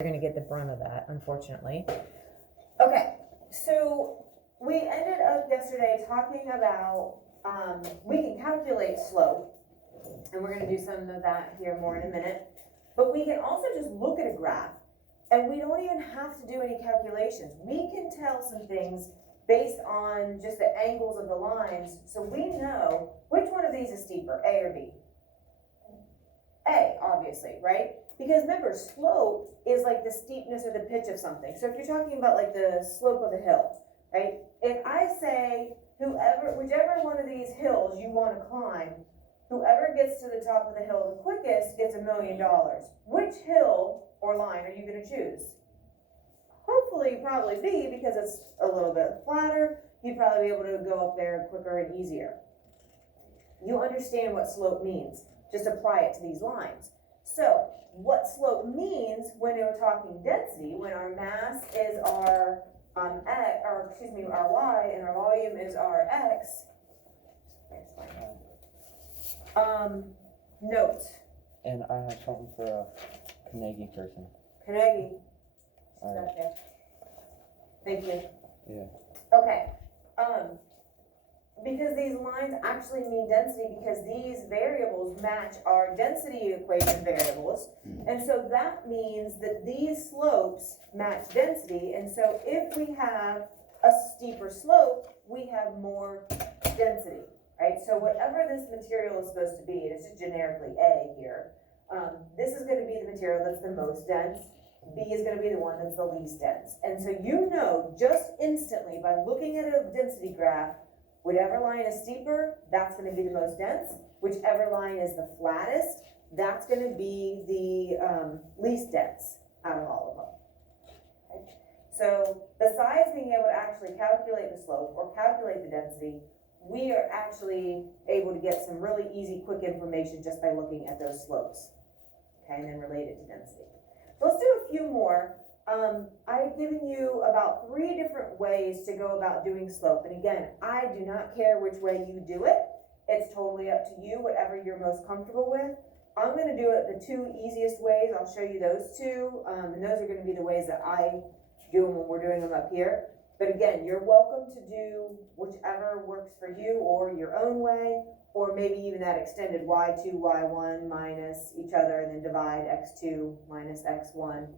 You're going to get the brunt of that, unfortunately. Okay, so we ended up yesterday talking about we can calculate slope, and we're going to do some of that here more in a minute, but we can also just look at a graph, and we don't even have to do any calculations. We can tell some things based on just the angles of the lines, so we know which one of these is steeper, A or B. A, obviously, right? Because remember, slope is like the steepness or the pitch of something. So if you're talking about like the slope of a hill, right? If I say whichever one of these hills you want to climb, whoever gets to the top of the hill the quickest gets $1 million. Which hill or line are you going to choose? Hopefully, probably B, because it's a little bit flatter. You'd probably be able to go up there quicker and easier. You understand what slope means. Just apply it to these lines. So what slope means when we're talking density, when our mass is our our y and our volume is our x. Note. And I have something for a Carnegie person. Carnegie. All right. Okay. Thank you. Yeah. Okay. Because these lines actually mean density because these variables match our density equation variables. And so that means that these slopes match density. And so if we have a steeper slope, we have more density, right? So whatever this material is supposed to be, and it's just generically A here, this is going to be the material that's the most dense. B is going to be the one that's the least dense. And so you know just instantly by looking at a density graph, whatever line is steeper, that's going to be the most dense. Whichever line is the flattest, that's going to be the least dense out of all of them. Okay. So besides being able to actually calculate the slope or calculate the density, we are actually able to get some really easy, quick information just by looking at those slopes. Okay, and then relate it to density. So let's do a few more. I've given you about 3 different ways to go about doing slope. And again, I do not care which way you do it. It's totally up to you, whatever you're most comfortable with. I'm going to do it the 2 easiest ways. I'll show you those 2. And those are going to be the ways that I do them when we're doing them up here. But again, you're welcome to do whichever works for you or your own way, or maybe even that extended y2, y1 minus each other and then divide x2 minus x1.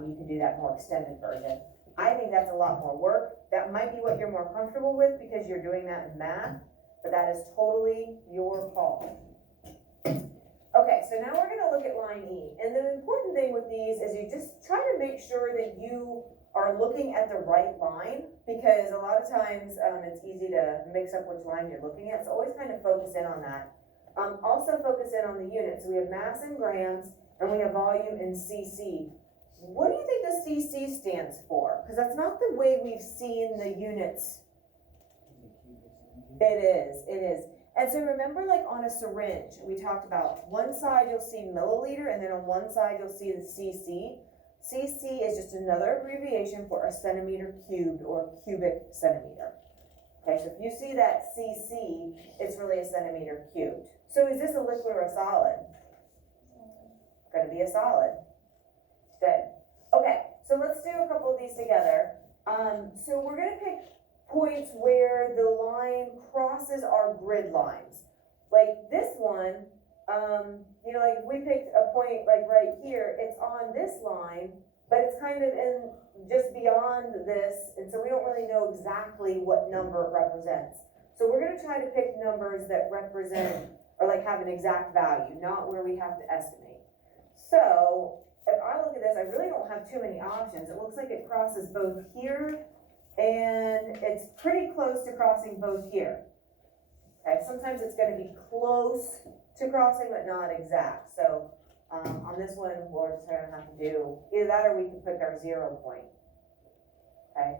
You can do that more extended version. I think that's a lot more work. That might be what you're more comfortable with because you're doing that in math, but that is totally your call. Okay, so now we're gonna look at line E. And the important thing with these is you just try to make sure that you are looking at the right line, because a lot of times it's easy to mix up which line you're looking at. So always kind of focus in on that. Also focus in on the units. So we have mass in grams and we have volume in cc. What do you think the cc stands for? Because that's not the way we've seen the units. It is. And so remember, like on a syringe, we talked about one side you'll see milliliter, and then on one side you'll see the cc. cc is just another abbreviation for a centimeter cubed or cubic centimeter. Okay, so if you see that cc, it's really a centimeter cubed. So is this a liquid or a solid? Going to be a solid. Good. Okay, so let's do a couple of these together. So we're going to pick points where the line crosses our grid lines. Like this one, like if we picked a point like right here, it's on this line, but it's kind of in just beyond this, and so we don't really know exactly what number it represents. So we're going to try to pick numbers that represent or like have an exact value, not where we have to estimate. So if I look at this, I really don't have too many options. It looks like it crosses both here, and it's pretty close to crossing both here. Okay, sometimes it's going to be close to crossing, but not exact. So on this one, we're just going to have to do either that or we can pick our 0 point. Okay,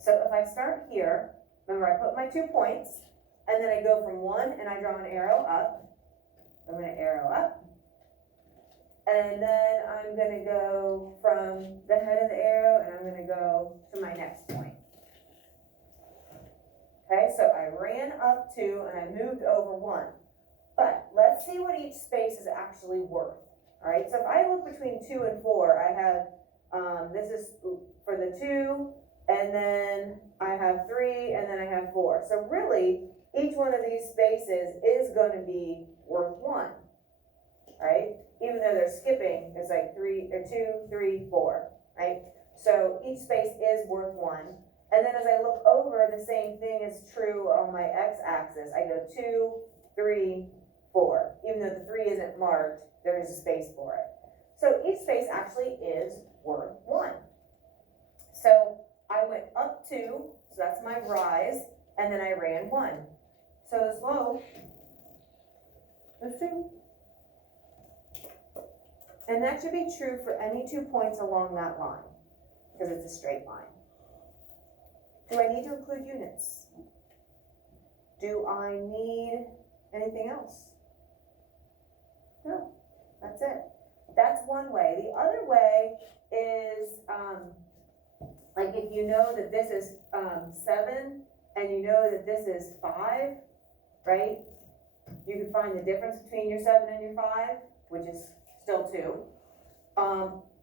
so if I start here, remember I put my 2 points, and then I go from 1 and I draw an arrow up. I'm going to arrow up. And then I'm going to go from the head of the arrow and I'm going to go to my next point. Okay, so I ran up 2 and I moved over 1. But let's see what each space is actually worth. Alright, so if I look between 2 and 4, I have, this is for the 2, and then I have 3, and then I have 4. So really, each one of these spaces is gonna be worth 1, right? Even though they're skipping, it's like 2, 3, 4, right? So each space is worth 1. And then as I look over, the same thing is true on my x-axis. I go 2, 3, 4. Even though the 3 isn't marked, there is a space for it. So each space actually is worth 1. So I went up 2, so that's my rise, and then I ran 1. So the slope is 2. And that should be true for any 2 points along that line, because it's a straight line. Do I need to include units? Do I need anything else? No, that's it. That's one way. The other way is, like if you know that this is 7 and you know that this is 5, right? You can find the difference between your 7 and your 5, which is still 2.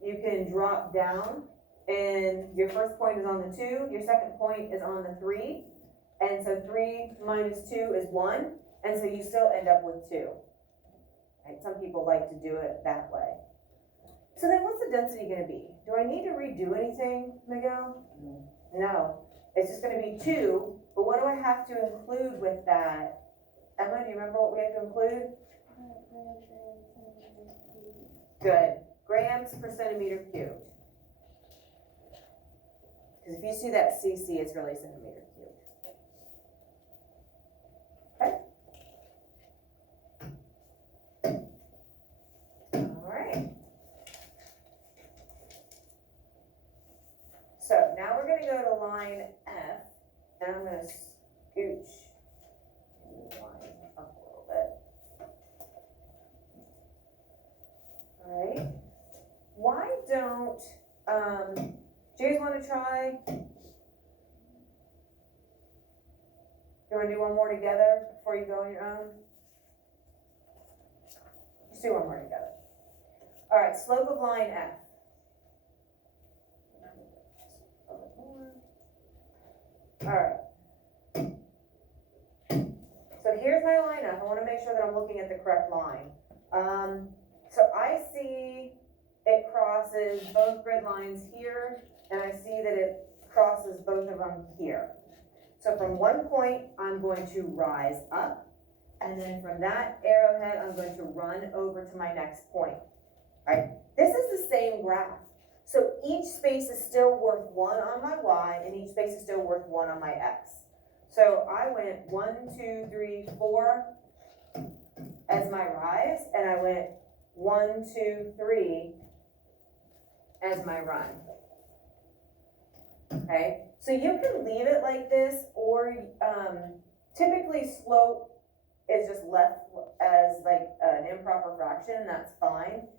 You can drop down, and your first point is on the 2, your second point is on the 3, and so 3 minus 2 is 1, and so you still end up with 2. Right? Some people like to do it that way. So then what's the density gonna be? Do I need to redo anything, Miguel? No, it's just gonna be 2, but what do I have to include with that? Emma, do you remember what we have to include? Good, grams per centimeter cubed. Because if you see that CC, it's really centimeter cubed. Okay? Alright. So now we're gonna go to line F, and I'm gonna scooch the line up a little bit. Alright. Why don't, do you guys wanna try? You wanna do one more together before you go on your own? Let's do one more together. Alright, slope of line F. Alright. So here's my line F. I wanna make sure that I'm looking at the correct line. So I see it crosses both grid lines here, and I see that it crosses both of them here. So from one point, I'm going to rise up, and then from that arrowhead, I'm going to run over to my next point, right? This is the same graph. So each space is still worth 1 on my y, and each space is still worth 1 on my x. So I went 1, 2, 3, 4 as my rise, and I went 1, 2, 3 as my run. Okay, so you can leave it like this, or typically slope is just left as like an improper fraction, that's fine.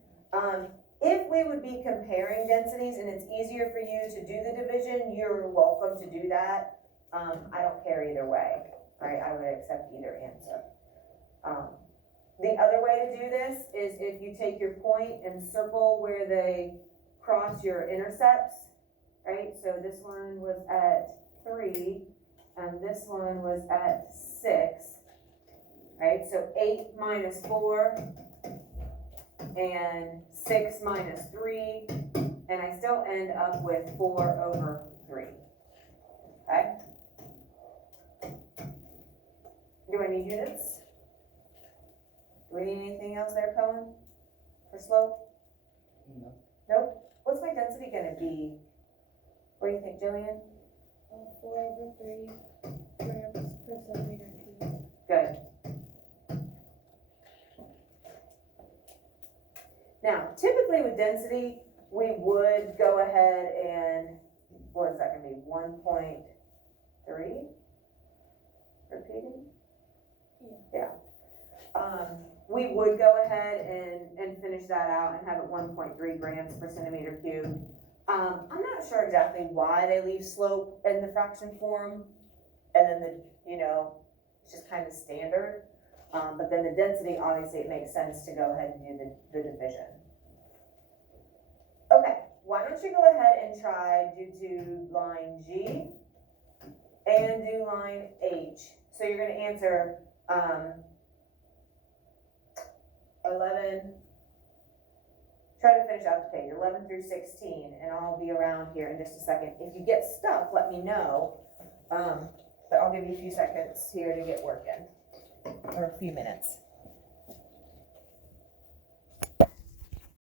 If we would be comparing densities and it's easier for you to do the division, you're welcome to do that. I don't care either way, right? I would accept either answer. The other way to do this is if you take your point and circle where they cross your intercepts, right? So this one was at 3, and this one was at 6, right? So 8 minus 4, and 6 minus 3, and I still end up with 4 over 3, okay? Do I need units? Do we need anything else there, Cohen, for slope? No. Nope. What's my density gonna be? What do you think, Jillian? 4 over 3 grams per centimeter cubed. Good. Now, typically with density, we would go ahead and, what is that gonna be, 1.3? Repeating? Yeah. We would go ahead and finish that out and have it 1.3 grams per centimeter cubed. I'm not sure exactly why they leave slope in the fraction form, and then it's just kind of standard. But then the density, obviously, it makes sense to go ahead and do the division. you go ahead and try to do line G and do line H. So you're gonna answer, 11, try to finish out the page, 11 through 16, and I'll be around here in just a second. If you get stuck, let me know, but I'll give you a few seconds here to get working, or a few minutes.